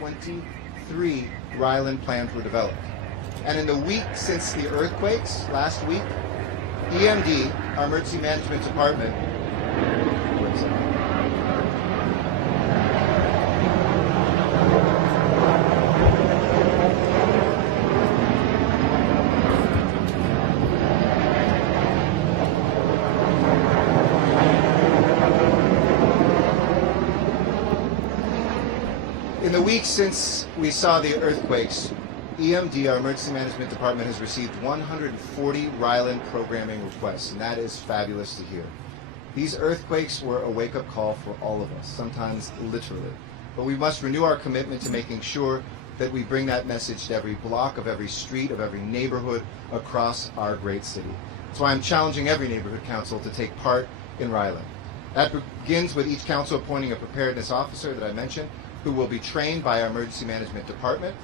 23 Ryland plans were developed. And in the week since the earthquakes, last week, EMD, our emergency management department, in the week since we saw the earthquakes, EMD, our emergency management department, has received 140 Ryland programming requests, and that is fabulous to hear. These earthquakes were a wake-up call for all of us, sometimes literally. But we must renew our commitment to making sure that we bring that message to every block of every street, of every neighborhood across our great city. That's why I'm challenging every neighborhood council to take part in Ryland. That begins with each council appointing a preparedness officer that I mentioned, who will be trained by our emergency management department.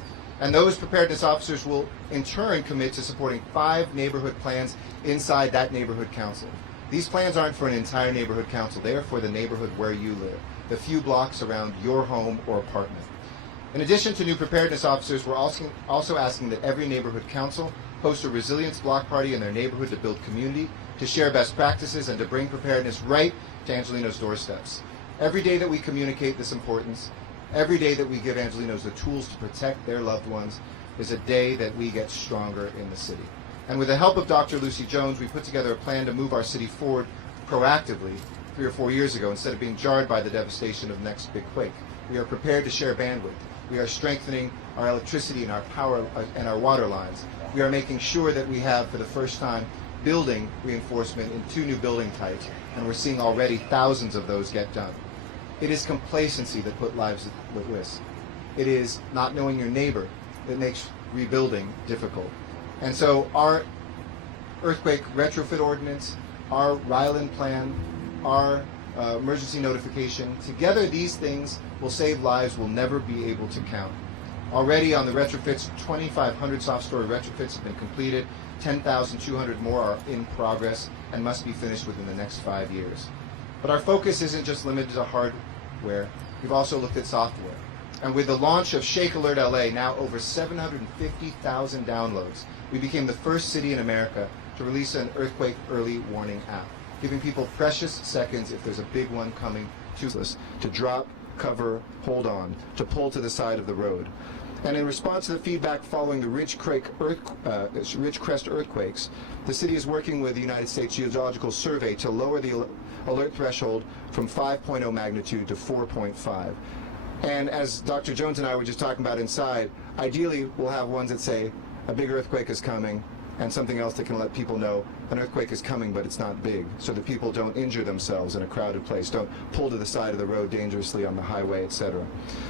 And those preparedness officers will in turn commit to supporting 5 neighborhood plans inside that neighborhood council. These plans aren't for an entire neighborhood council, they are for the neighborhood where you live, the few blocks around your home or apartment. In addition to new preparedness officers, we're also asking that every neighborhood council host a resilience block party in their neighborhood to build community, to share best practices, and to bring preparedness right to Angelino's doorsteps. Every day that we communicate this importance, every day that we give Angelinos the tools to protect their loved ones, is a day that we get stronger in the city. And with the help of Dr. Lucy Jones, we put together a plan to move our city forward proactively 3 or 4 years ago instead of being jarred by the devastation of the next big quake. We are prepared to share bandwidth. We are strengthening our electricity and our power and our water lines. We are making sure that we have, for the first time, building reinforcement in 2 new building types, and we're seeing already thousands of those get done. It is complacency that put lives at risk. It is not knowing your neighbor that makes rebuilding difficult. And so our earthquake retrofit ordinance, our Ryland plan, our emergency notification, together these things will save lives we'll never be able to count. Already on the retrofits, 2,500 soft-story retrofits have been completed, 10,200 more are in progress and must be finished within the next 5 years. But our focus isn't just limited to hardware, we've also looked at software. And with the launch of Shake Alert LA, now over 750,000 downloads, we became the first city in America to release an earthquake early warning app, giving people precious seconds if there's a big one coming to us, to drop, cover, hold on, to pull to the side of the road. And in response to the feedback following the Ridgecrest earthquakes, the city is working with the United States Geological Survey to lower the alert threshold from 5.0 magnitude to 4.5. And as Dr. Jones and I were just talking about inside, ideally we'll have ones that say a big earthquake is coming, and something else that can let people know an earthquake is coming but it's not big, so that people don't injure themselves in a crowded place, don't pull to the side of the road dangerously on the highway, etc.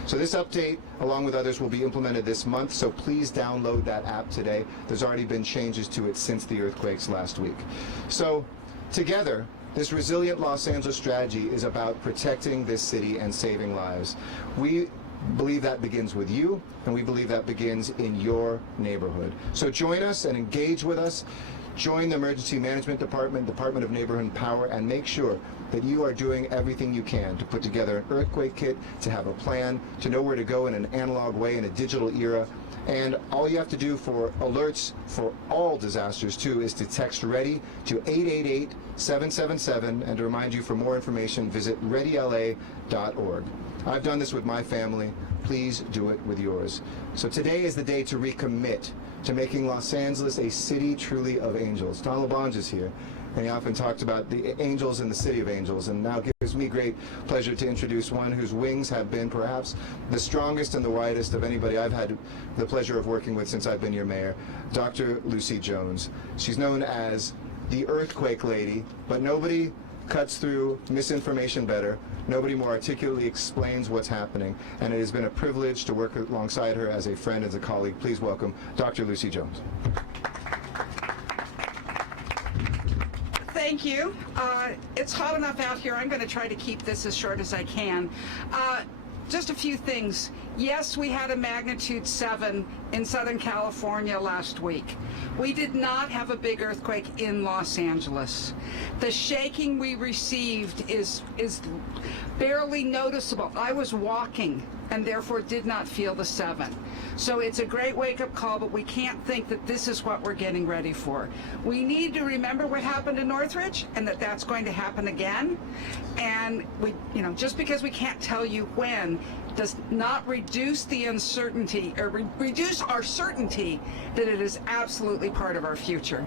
So this update, along with others, will be implemented this month, so please download that app today. There's already been changes to it since the earthquakes last week. So together, this resilient Los Angeles strategy is about protecting this city and saving lives. We believe that begins with you, and we believe that begins in your neighborhood. So join us and engage with us. Join the Emergency Management Department, Department of Neighborhood and Power, and make sure that you are doing everything you can to put together an earthquake kit, to have a plan, to know where to go in an analog way in a digital era. And all you have to do for alerts for all disasters, too, is to text READY to 888-777, and to remind you, for more information, visit readyla.org. I've done this with my family. Please do it with yours. So today is the day to recommit to making Los Angeles a city truly of angels. Don LaBonge is here, and he often talked about the angels in the city of angels, and now gives me great pleasure to introduce one whose wings have been perhaps the strongest and the widest of anybody I've had the pleasure of working with since I've been your mayor, Dr. Lucy Jones. She's known as the Earthquake Lady, but nobody cuts through misinformation better. Nobody more articulately explains what's happening, and it has been a privilege to work alongside her as a friend, as a colleague. Please welcome Dr. Lucy Jones. Thank you. It's hot enough out here. I'm going to try to keep this as short as I can. Just a few things. Yes, we had a magnitude 7 in Southern California last week. We did not have a big earthquake in Los Angeles. The shaking we received is barely noticeable. I was walking and therefore did not feel the 7. So it's a great wake-up call, but we can't think that this is what we're getting ready for. We need to remember what happened in Northridge and that that's going to happen again. And we, just because we can't tell you when does not reduce the uncertainty or reduce our certainty that it is absolutely part of our future.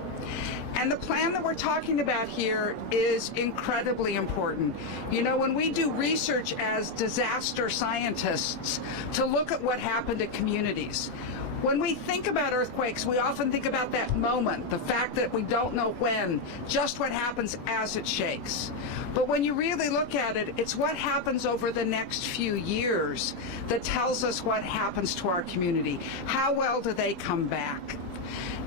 And the plan that we're talking about here is incredibly important. When we do research as disaster scientists to look at what happened to communities, when we think about earthquakes, we often think about that moment, the fact that we don't know when, just what happens as it shakes. But when you really look at it, it's what happens over the next few years that tells us what happens to our community. How well do they come back?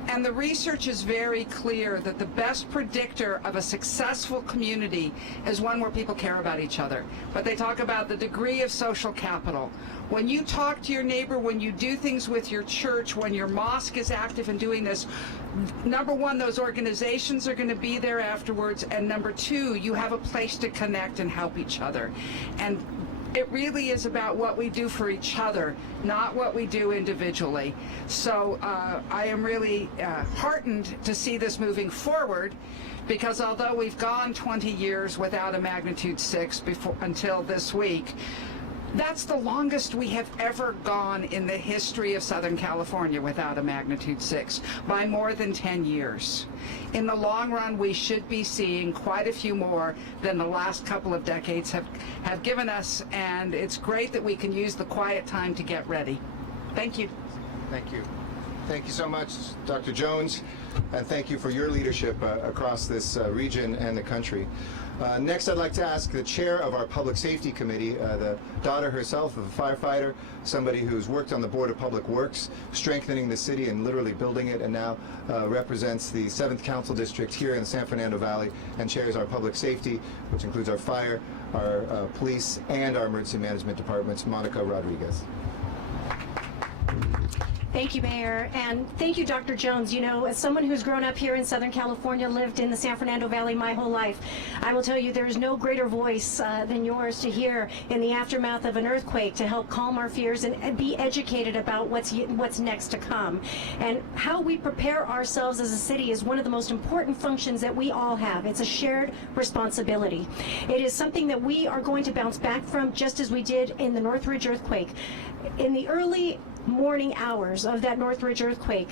And the research is very clear that the best predictor of a successful community is one where people care about each other. But they talk about the degree of social capital. When you talk to your neighbor, when you do things with your church, when your mosque is active in doing this, number one, those organizations are going to be there afterwards. And number two, you have a place to connect and help each other. And it really is about what we do for each other, not what we do individually. So I am really heartened to see this moving forward, because although we've gone 20 years without a magnitude 6 until this week, that's the longest we have ever gone in the history of Southern California without a magnitude 6, by more than 10 years. In the long run, we should be seeing quite a few more than the last couple of decades have given us, and it's great that we can use the quiet time to get ready. Thank you. Thank you. Thank you so much, Dr. Jones, and thank you for your leadership across this region and the country. Next, I'd like to ask the chair of our Public Safety Committee, the daughter herself of a firefighter, somebody who's worked on the Board of Public Works, strengthening the city and literally building it, and now represents the 7th Council District here in the San Fernando Valley and chairs our public safety, which includes our fire, our police, and our emergency management departments, Monica Rodriguez. Thank you, Mayor, and thank you, Dr. Jones. As someone who's grown up here in Southern California, lived in the San Fernando Valley my whole life, I will tell you there is no greater voice than yours to hear in the aftermath of an earthquake to help calm our fears and be educated about what's next to come. And how we prepare ourselves as a city is one of the most important functions that we all have. It's a shared responsibility. It is something that we are going to bounce back from, just as we did in the Northridge earthquake. In the early morning hours of that Northridge earthquake,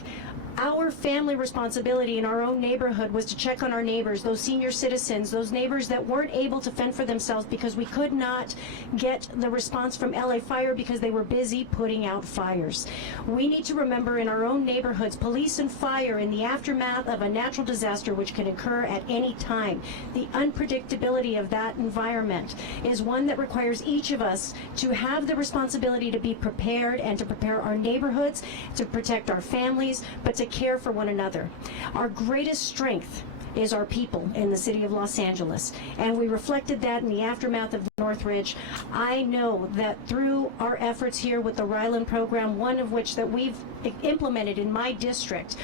our family responsibility in our own neighborhood was to check on our neighbors, those senior citizens, those neighbors that weren't able to fend for themselves because we could not get the response from LA Fire because they were busy putting out fires. We need to remember in our own neighborhoods, police and fire in the aftermath of a natural disaster which can occur at any time. The unpredictability of that environment is one that requires each of us to have the responsibility to be prepared and to prepare our neighborhoods, to protect our families, but to care for one another. Our greatest strength is our people in the city of Los Angeles, and we reflected that in the aftermath of Northridge. I know that through our efforts here with the Ryland program, one of which that we've implemented in my district,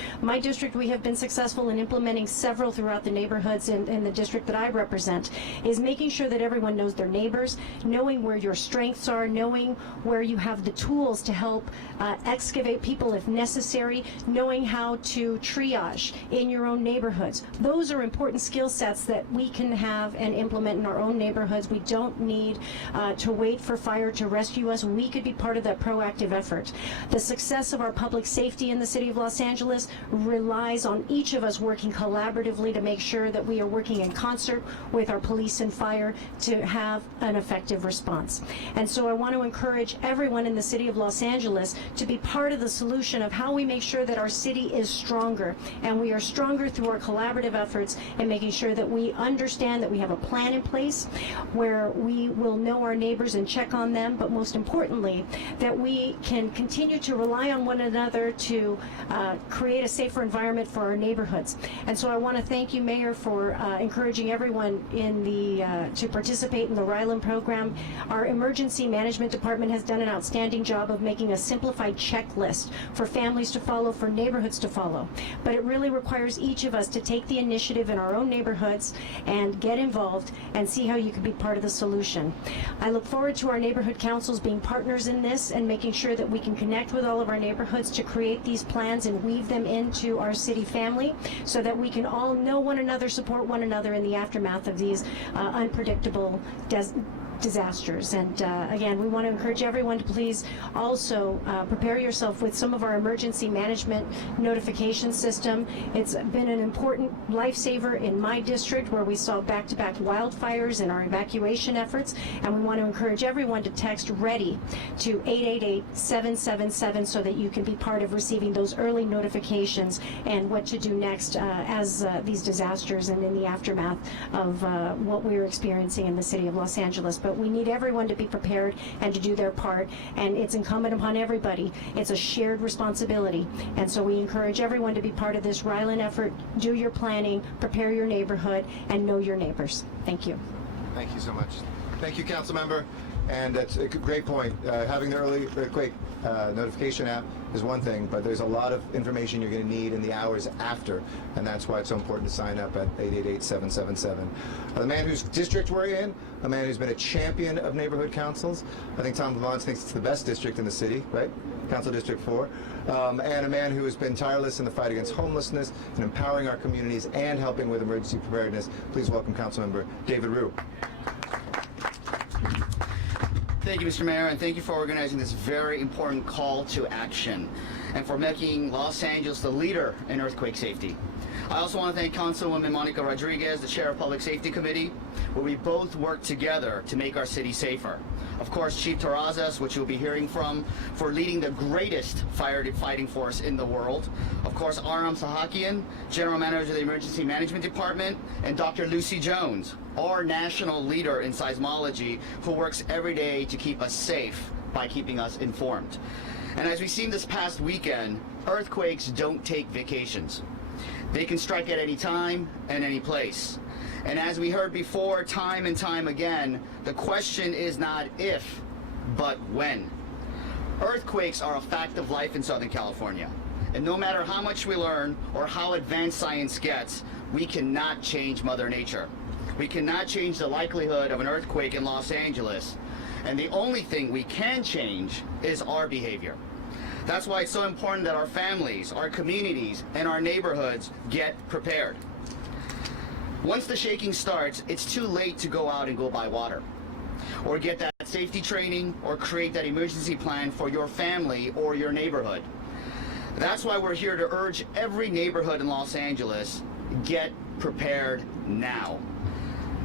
we have been successful in implementing several throughout the neighborhoods in the district that I represent, is making sure that everyone knows their neighbors, knowing where your strengths are, knowing where you have the tools to help excavate people if necessary, knowing how to triage in your own neighborhoods. Those are important skill sets that we can have and implement in our own neighborhoods. We don't need to wait for fire to rescue us. We could be part of that proactive effort. The success of our public safety in the city of Los Angeles relies on each of us working collaboratively to make sure that we are working in concert with our police and fire to have an effective response. And so I want to encourage everyone in the city of Los Angeles to be part of the solution of how we make sure that our city is stronger. And we are stronger through our collaborative efforts in making sure that we understand that we have a plan in place where we will know our neighbors and check on them, but most importantly, that we can continue to rely on one another to create a safer environment for our neighborhoods. And so I want to thank you, Mayor, for encouraging everyone in to participate in the Ryland program. Our emergency management department has done an outstanding job of making a simplified checklist for families to follow, for neighborhoods to follow. But it really requires each of us to take the initiative in our own neighborhoods and get involved and see how you can be part of the solution. I look forward to our neighborhood councils being partners in this and making sure that we can connect with all of our neighborhoods to create these plans and weave them into our city family so that we can all know one another, support one another in the aftermath of these unpredictable disasters. And again, we want to encourage everyone to please also prepare yourself with some of our emergency management notification system. It's been an important lifesaver in my district where we saw back-to-back wildfires in our evacuation efforts, and we want to encourage everyone to text READY to 888-777 so that you can be part of receiving those early notifications and what to do next as these disasters and in the aftermath of what we're experiencing in the city of Los Angeles. But we need everyone to be prepared and to do their part, and it's incumbent upon everybody. It's a shared responsibility, and so we encourage everyone to be part of this Ryland effort. Do your planning, prepare your neighborhood, and know your neighbors. Thank you. Thank you so much. Thank you, council member. And that's a great point. Having the early earthquake notification app is one thing, but there's a lot of information you're going to need in the hours after, and that's why it's so important to sign up at 888-777. The man whose district we're in, a man who's been a champion of neighborhood councils. I think Tom Lavance thinks it's the best district in the city, right? Council District 4. And a man who has been tireless in the fight against homelessness and empowering our communities and helping with emergency preparedness. Please welcome Councilmember David Rue. Thank you, Mr. Mayor, and thank you for organizing this very important call to action and for making Los Angeles the leader in earthquake safety. I also want to thank Councilwoman Monica Rodriguez, the Chair of Public Safety Committee, where we both work together to make our city safer. Of course, Chief Terrazas, which you'll be hearing from, for leading the greatest fighting force in the world. Of course, Aram Sahakian, General Manager of the Emergency Management Department, and Dr. Lucy Jones, our national leader in seismology, who works every day to keep us safe by keeping us informed. And as we've seen this past weekend, earthquakes don't take vacations. They can strike at any time and any place. And as we heard before, time and time again, the question is not if, but when. Earthquakes are a fact of life in Southern California. And no matter how much we learn or how advanced science gets, we cannot change Mother Nature. We cannot change the likelihood of an earthquake in Los Angeles. And the only thing we can change is our behavior. That's why it's so important that our families, our communities, and our neighborhoods get prepared. Once the shaking starts, it's too late to go out and go buy water, or get that safety training, or create that emergency plan for your family or your neighborhood. That's why we're here to urge every neighborhood in Los Angeles, get prepared now.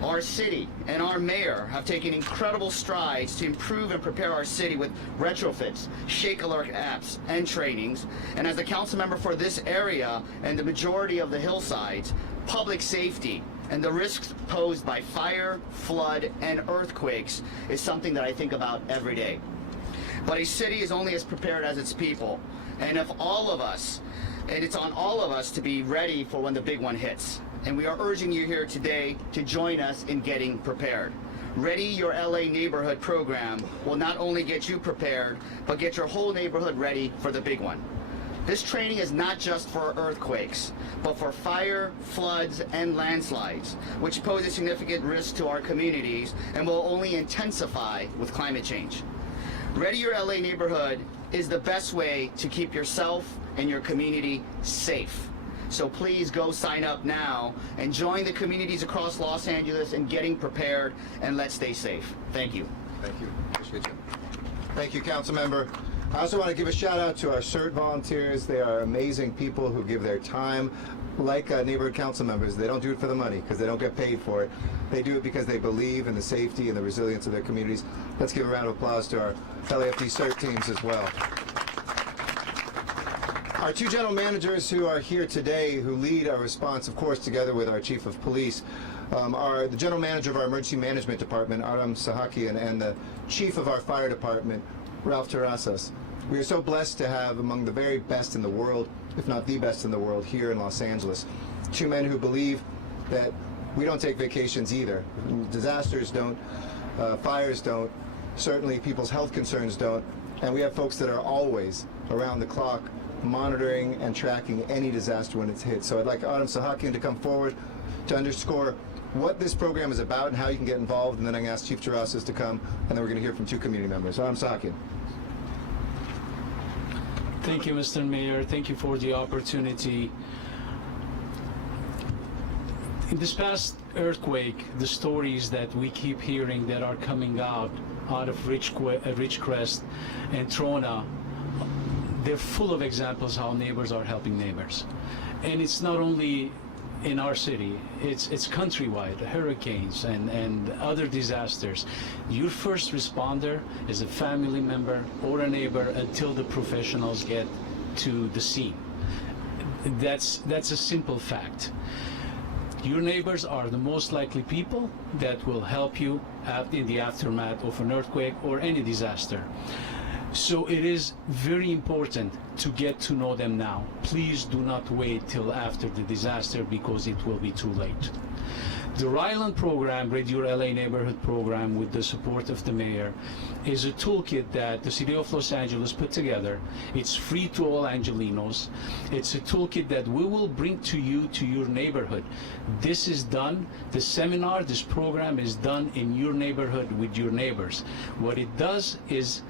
Our city and our mayor have taken incredible strides to improve and prepare our city with retrofits, shake alert apps, and trainings. And as a council member for this area and the majority of the hillsides, public safety and the risks posed by fire, flood, and earthquakes is something that I think about every day. But a city is only as prepared as its people. And if all of us, and it's on all of us to be ready for when the big one hits. And we are urging you here today to join us in getting prepared. Ready Your LA Neighborhood program will not only get you prepared, but get your whole neighborhood ready for the big one. This training is not just for earthquakes, but for fire, floods, and landslides, which pose a significant risk to our communities and will only intensify with climate change. Ready Your LA Neighborhood is the best way to keep yourself and your community safe. So please go sign up now and join the communities across Los Angeles in getting prepared, and let's stay safe. Thank you. Thank you. Appreciate you. Thank you, council member. I also want to give a shout out to our CERT volunteers. They are amazing people who give their time. Like neighborhood council members, they don't do it for the money because they don't get paid for it. They do it because they believe in the safety and the resilience of their communities. Let's give a round of applause to our LAFD CERT teams as well. Our two general managers who are here today, who lead our response, of course, together with our chief of police, are the general manager of our emergency management department, Aram Sahakian, and the chief of our fire department, Ralph Terrazas. We are so blessed to have among the very best in the world, if not the best in the world, here in Los Angeles, two men who believe that we don't take vacations either. Disasters don't, fires don't, certainly people's health concerns don't, and we have folks that are always around the clock monitoring and tracking any disaster when it's hit. So I'd like Adam Sahakian to come forward to underscore what this program is about and how you can get involved, and then I'm going to ask Chief Terrazas to come, and then we're going to hear from two community members. Adam Sahakian. Thank you, Mr. Mayor. Thank you for the opportunity. In this past earthquake, the stories that we keep hearing that are coming out of Ridgecrest and Trona, they're full of examples how neighbors are helping neighbors. And it's not only in our city, it's countrywide, hurricanes and other disasters. Your first responder is a family member or a neighbor until the professionals get to the scene. That's a simple fact. Your neighbors are the most likely people that will help you in the aftermath of an earthquake or any disaster. So it is very important to get to know them now. Please do not wait till after the disaster, because it will be too late. The Ryland program, Read Your LA Neighborhood program, with the support of the mayor, is a toolkit that the city of Los Angeles put together. It's free to all Angelinos. It's a toolkit that we will bring to you, to your neighborhood. This is done, the seminar, this program is done in your neighborhood with your neighbors. What it does is,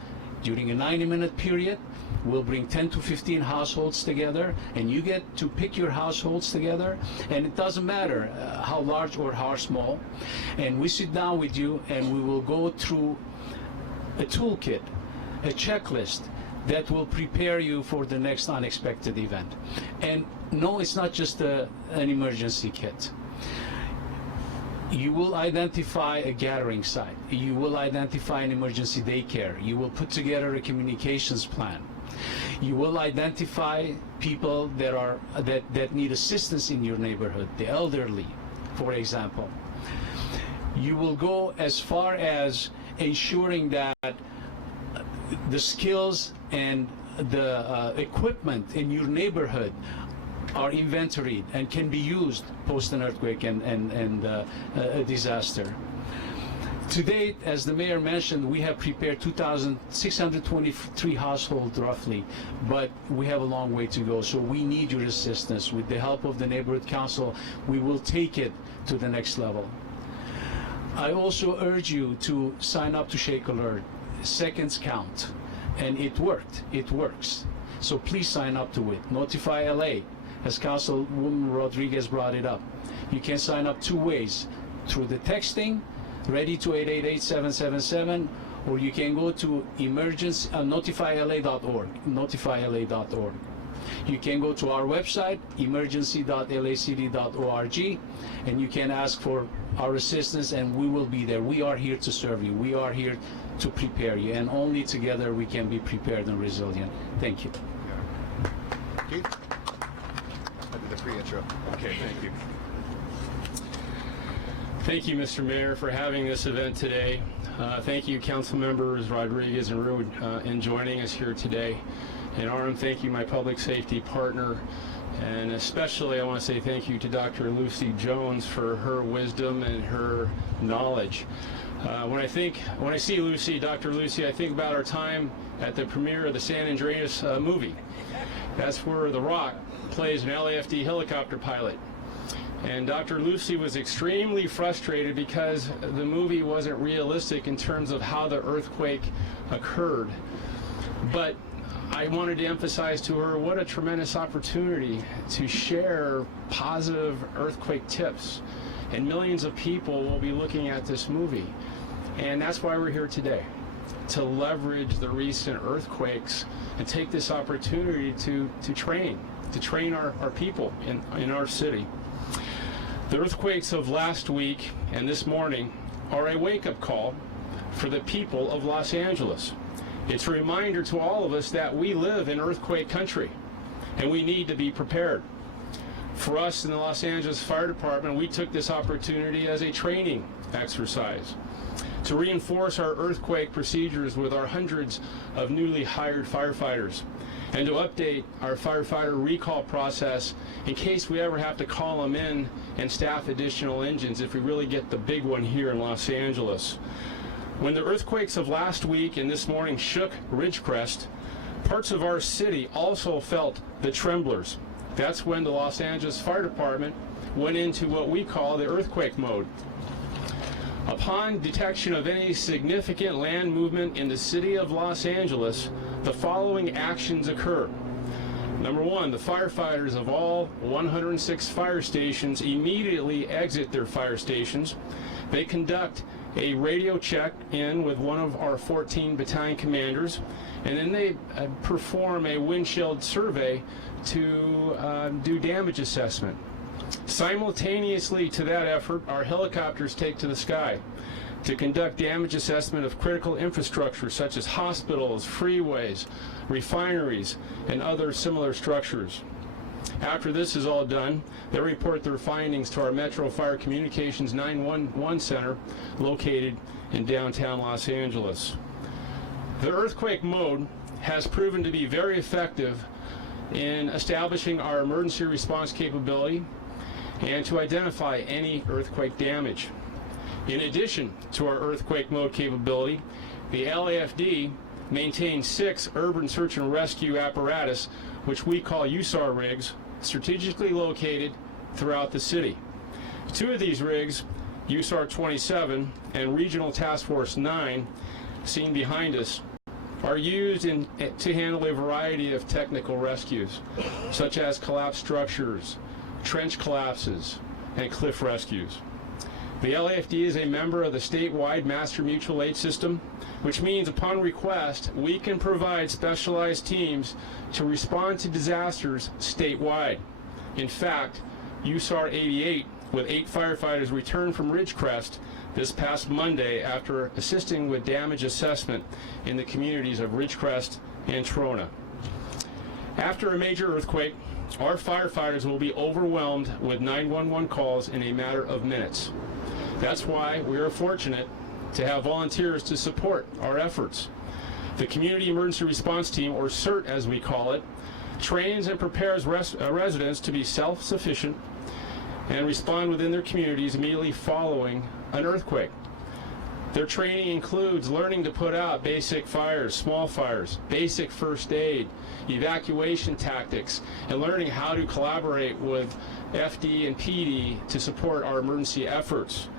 during a 90-minute period, we'll bring 10 to 15 households together, and you get to pick your households together, and it doesn't matter how large or how small. And we sit down with you, and we will go through a toolkit, a checklist that will prepare you for the next unexpected event. And no, it's not just an emergency kit. You will identify a gathering site. You will identify an emergency daycare. You will put together a communications plan. You will identify people that need assistance in your neighborhood, the elderly, for example. You will go as far as ensuring that the skills and the equipment in your neighborhood are inventoried and can be used post an earthquake and a disaster. To date, as the mayor mentioned, we have prepared 2,623 households roughly, but we have a long way to go, so we need your assistance. With the help of the neighborhood council, we will take it to the next level. I also urge you to sign up to Shake Alert. Seconds count, and it worked. It works. So please sign up to it. Notify LA, as Councilwoman Rodriguez brought it up. You can sign up two ways: through the texting, ready to 888-777, or you can go to notifyla.org. Notifyla.org. You can go to our website, emergency.lacd.org, and you can ask for our assistance, and we will be there. We are here to serve you. We are here to prepare you, and only together we can be prepared and resilient. Thank you. Keith? I did the pre-intro. Okay, thank you. Thank you, Mr. Mayor, for having this event today. Thank you, Council Members Rodriguez and Rude, in joining us here today. And Aram, thank you, my public safety partner. And especially I want to say thank you to Dr. Lucy Jones for her wisdom and her knowledge. When I see Lucy, Dr. Lucy, I think about our time at the premiere of the San Andreas movie. That's where The Rock plays an LAFD helicopter pilot. And Dr. Lucy was extremely frustrated because the movie wasn't realistic in terms of how the earthquake occurred. But I wanted to emphasize to her what a tremendous opportunity to share positive earthquake tips. And millions of people will be looking at this movie. And that's why we're here today, to leverage the recent earthquakes and take this opportunity to train our people in our city. The earthquakes of last week and this morning are a wake-up call for the people of Los Angeles. It's a reminder to all of us that we live in earthquake country. and we need to be prepared. For us in the Los Angeles Fire Department, we took this opportunity as a training exercise to reinforce our earthquake procedures with our hundreds of newly hired firefighters, and to update our firefighter recall process in case we ever have to call them in and staff additional engines if we really get the big one here in Los Angeles. When the earthquakes of last week and this morning shook Ridgecrest, parts of our city also felt the tremblers. That's when the Los Angeles Fire Department went into what we call the earthquake mode. Upon detection of any significant land movement in the city of Los Angeles, the following actions occur. Number one, the firefighters of all 106 fire stations immediately exit their fire stations. They conduct a radio check-in with one of our 14 battalion commanders, and then they perform a windshield survey to do damage assessment. Simultaneously to that effort, our helicopters take to the sky to conduct damage assessment of critical infrastructure such as hospitals, freeways, refineries, and other similar structures. After this is all done, they report their findings to our Metro Fire Communications 911 Center located in downtown Los Angeles. The earthquake mode has proven to be very effective in establishing our emergency response capability and to identify any earthquake damage. In addition to our earthquake mode capability, the LAFD maintains 6 urban search and rescue apparatus, which we call USAR rigs, strategically located throughout the city. 2 of these rigs, USAR 27 and Regional Task Force 9, seen behind us, are used to handle a variety of technical rescues, such as collapsed structures, trench collapses, and cliff rescues. The LAFD is a member of the statewide Master Mutual Aid System, which means upon request, we can provide specialized teams to respond to disasters statewide. In fact, USAR 88, with 8 firefighters, returned from Ridgecrest this past Monday after assisting with damage assessment in the communities of Ridgecrest and Trona. After a major earthquake, our firefighters will be overwhelmed with 911 calls in a matter of minutes. That's why we are fortunate to have volunteers to support our efforts. The Community Emergency Response Team, or CERT as we call it, trains and prepares residents to be self-sufficient and respond within their communities immediately following an earthquake. Their training includes learning to put out basic fires, small fires, basic first aid, evacuation tactics, and learning how to collaborate with FD and PD to support our emergency efforts.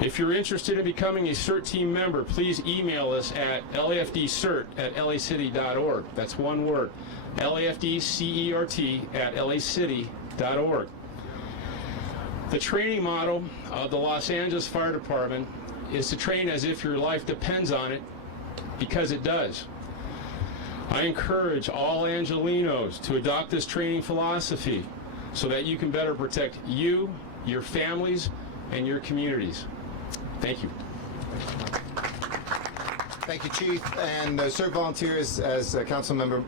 If you're interested in becoming a CERT team member, please email us at lafdcert@lacity.org. That's one word, lafdcert@lacity.org. The training model of the Los Angeles Fire Department is to train as if your life depends on it, because it does. I encourage all Angelenos to adopt this training philosophy so that you can better protect you, your families, and your communities. Thank you. Thank you, Chief. And CERT volunteers, as Councilmember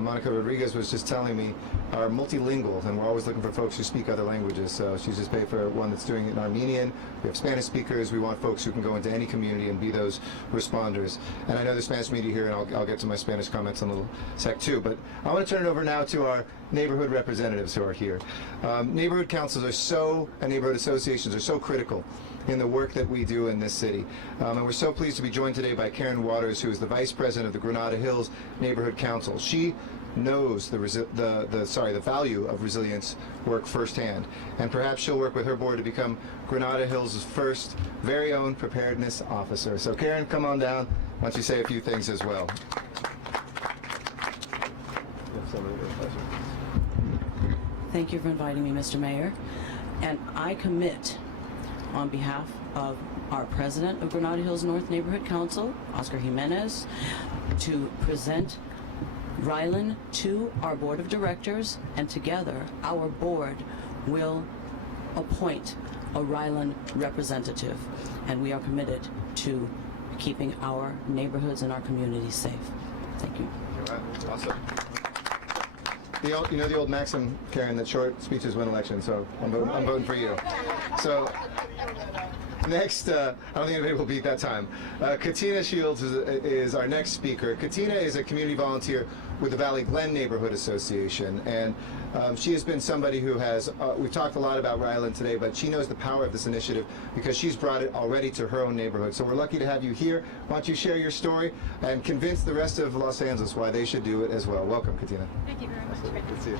Monica Rodriguez was just telling me, are multilingual, and we're always looking for folks who speak other languages. So she's just paid for one that's doing it in Armenian. We have Spanish speakers. We want folks who can go into any community and be those responders. And I know there's Spanish media here, and I'll get to my Spanish comments in a little sec too. But I want to turn it over now to our neighborhood representatives who are here. Neighborhood councils and neighborhood associations are so critical in the work that we do in this city. And we're so pleased to be joined today by Karen Waters, who is the Vice President of the Granada Hills Neighborhood Council. She knows the value of resilience work firsthand, and perhaps she'll work with her board to become Granada Hills' first very own preparedness officer. So Karen, come on down. Why don't you say a few things as well? Thank you for inviting me, Mr. Mayor. And I commit on behalf of our president of Granada Hills North Neighborhood Council, Oscar Jimenez, to present Rylan to our board of directors, and together our board will appoint a Rylan representative, and we are committed to keeping our neighborhoods and our communities safe. Thank you. Awesome. You know the old maxim, Karen, that short speeches win elections, so I'm voting for you. So next, I don't think anybody will beat that time. Katina Shields is our next speaker. Katina is a community volunteer with the Valley Glen Neighborhood Association, and she has been somebody who has, we've talked a lot about Ryland today, but she knows the power of this initiative because she's brought it already to her own neighborhood. So we're lucky to have you here. Why don't you share your story and convince the rest of Los Angeles why they should do it as well. Welcome, Katina. Thank you very much. Good to see you.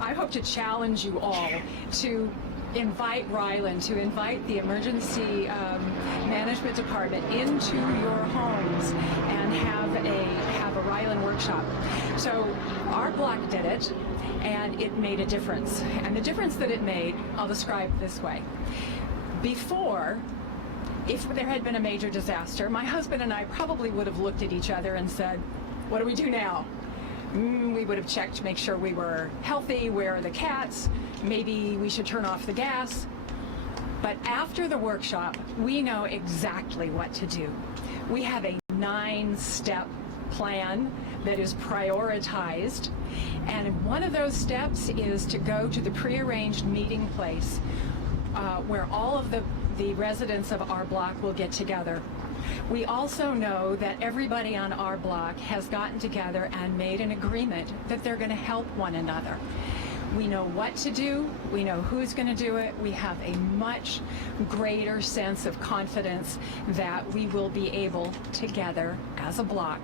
I hope to challenge you all to invite Ryland, to invite the emergency management department into your homes and have a Ryland workshop. So our block did it, and it made a difference. And the difference that it made, I'll describe this way. Before, if there had been a major disaster, my husband and I probably would have looked at each other and said, what do we do now? We would have checked to make sure we were healthy. Where are the cats? Maybe we should turn off the gas. But after the workshop, we know exactly what to do. We have a 9-step plan that is prioritized. And one of those steps is to go to the prearranged meeting place where all of the residents of our block will get together. We also know that everybody on our block has gotten together and made an agreement that they're going to help one another. We know what to do. We know who's going to do it. We have a much greater sense of confidence that we will be able together as a block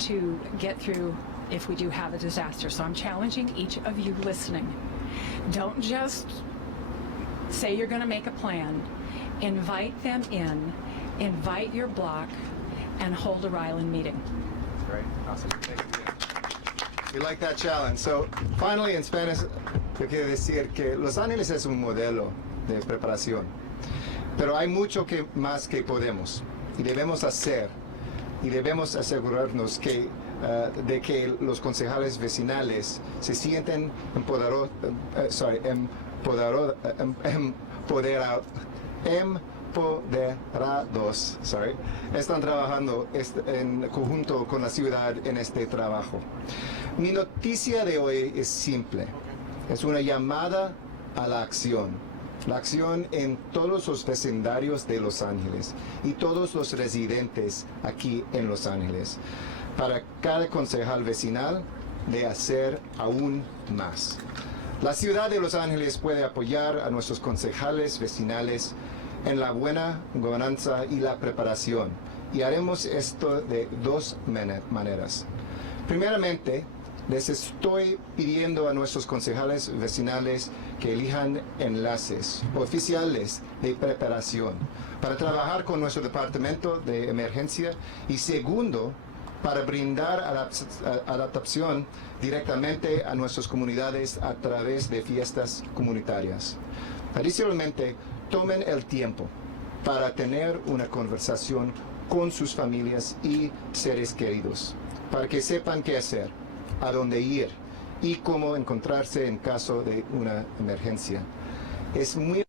to get through if we do have a disaster. So I'm challenging each of you listening. Don't just say you're going to make a plan. Invite them in. Invite your block and hold a Ryland meeting. Great, awesome. Thank you. We like that challenge. So, finally, in Spanish, yo quiero decir que Los Ángeles es un modelo de preparación, pero hay mucho más que podemos y debemos hacer y debemos asegurarnos de que los concejales vecinales se sienten empoderados, están trabajando en conjunto con la ciudad en este trabajo. Mi noticia de hoy es simple, es una llamada a la acción en todos los vecindarios de Los Ángeles y todos los residentes aquí en Los Ángeles, para cada concejal vecinal de hacer aún más. La ciudad de Los Ángeles puede apoyar a nuestros concejales vecinales en la buena gobernanza y la preparación, y haremos esto de 2 maneras. Primeramente, les estoy pidiendo a nuestros concejales vecinales que elijan enlaces oficiales de preparación para trabajar con nuestro departamento de emergencia, y segundo, para brindar adaptación directamente a nuestras comunidades a través de fiestas comunitarias. Adicionalmente, tomen el tiempo para tener una conversación con sus familias y seres queridos, para que sepan qué hacer, a dónde ir y cómo encontrarse en caso de una emergencia. Es muy